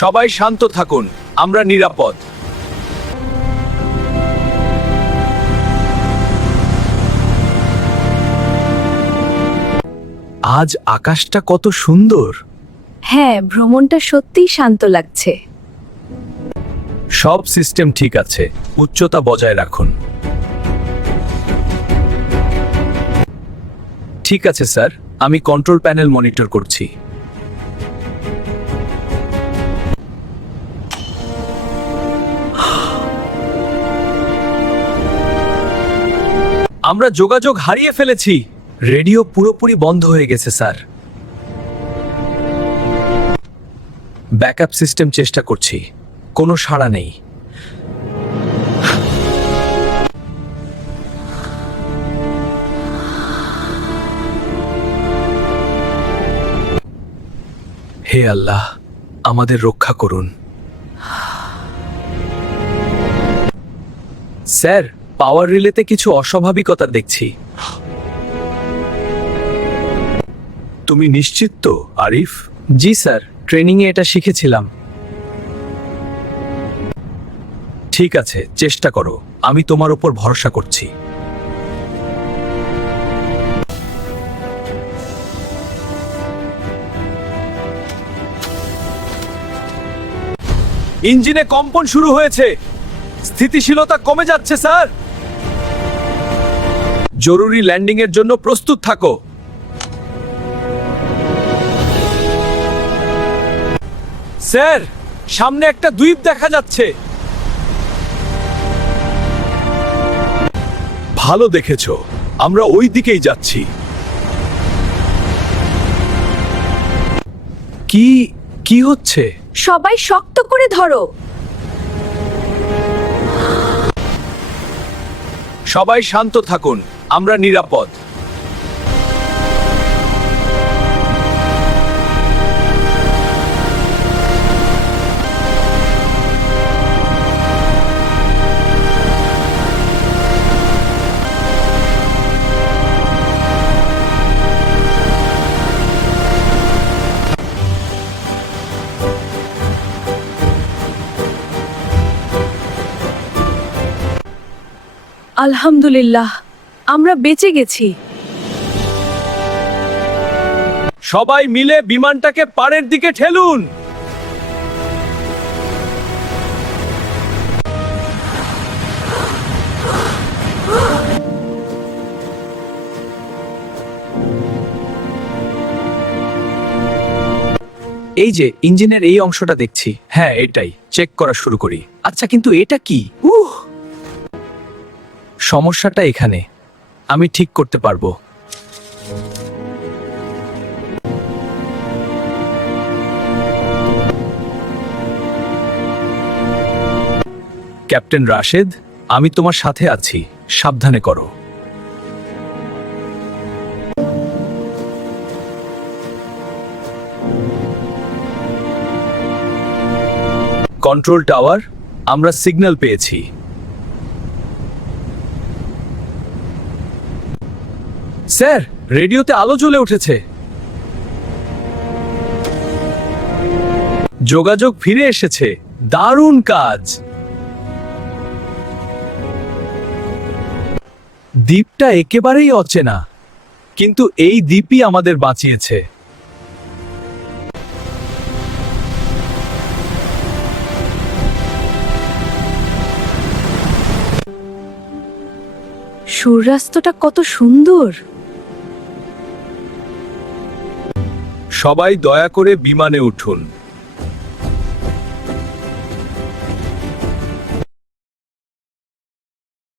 সবাই শান্ত থাকুন, আমরা নিরাপদ। আজ আকাশটা কত সুন্দর। হ্যাঁ, ভ্রমণটা সত্যিই শান্ত লাগছে। সব সিস্টেম ঠিক আছে, উচ্চতা বজায় রাখুন। ঠিক আছে স্যার, আমি কন্ট্রোল প্যানেল মনিটর করছি। আমরা যোগাযোগ হারিয়ে ফেলেছি। রেডিও পুরোপুরি বন্ধ হয়ে গেছে স্যার। ব্যাকআপ সিস্টেম চেষ্টা করছি, কোনো সাড়া নেই। হে আল্লাহ, আমাদের রক্ষা করুন। স্যার, পাওয়ার রিলেতে কিছু অস্বাভাবিকতা দেখছি। তুমি নিশ্চিত তো, আরিফ? জি স্যার, ট্রেনিংয়ে এটা শিখেছিলাম। ঠিক আছে, চেষ্টা করো, আমি তোমার উপর ভরসা করছি। ইঞ্জিনে কম্পন শুরু হয়েছে, স্থিতিশীলতা কমে যাচ্ছে স্যার। জরুরি ল্যান্ডিং এর জন্য প্রস্তুত থাকো। স্যার, সামনে একটা দ্বীপ দেখা যাচ্ছে। ভালো দেখেছো, আমরা ওই দিকেই যাচ্ছি। কি কি হচ্ছে? সবাই শক্ত করে ধরো। সবাই শান্ত থাকুন, আমরা নিরাপদ। আলহামদুলিল্লাহ, আমরা বেঁচে গেছি। সবাই মিলে বিমানটাকে পাড়ের দিকে ঠেলুন। এই যে ইঞ্জিনের এই অংশটা দেখছি। হ্যাঁ, এটাই চেক করা শুরু করি। আচ্ছা, কিন্তু এটা কি? সমস্যাটা এখানে, আমি ঠিক করতে পারবো। ক্যাপ্টেন রাশেদ, আমি তোমার সাথে আছি, সাবধানে করো। কন্ট্রোল টাওয়ার, আমরা সিগন্যাল পেয়েছি। স্যার, রেডিওতে আলো জ্বলে উঠেছে। যোগাযোগ ফিরে এসেছে, দারুণ কাজ। দ্বীপটা একেবারেই অচেনা, কিন্তু এই দ্বীপই আমাদের বাঁচিয়েছে। সূর্যাস্তটা কত সুন্দর। সবাই দয়া করে বিমানে উঠুন।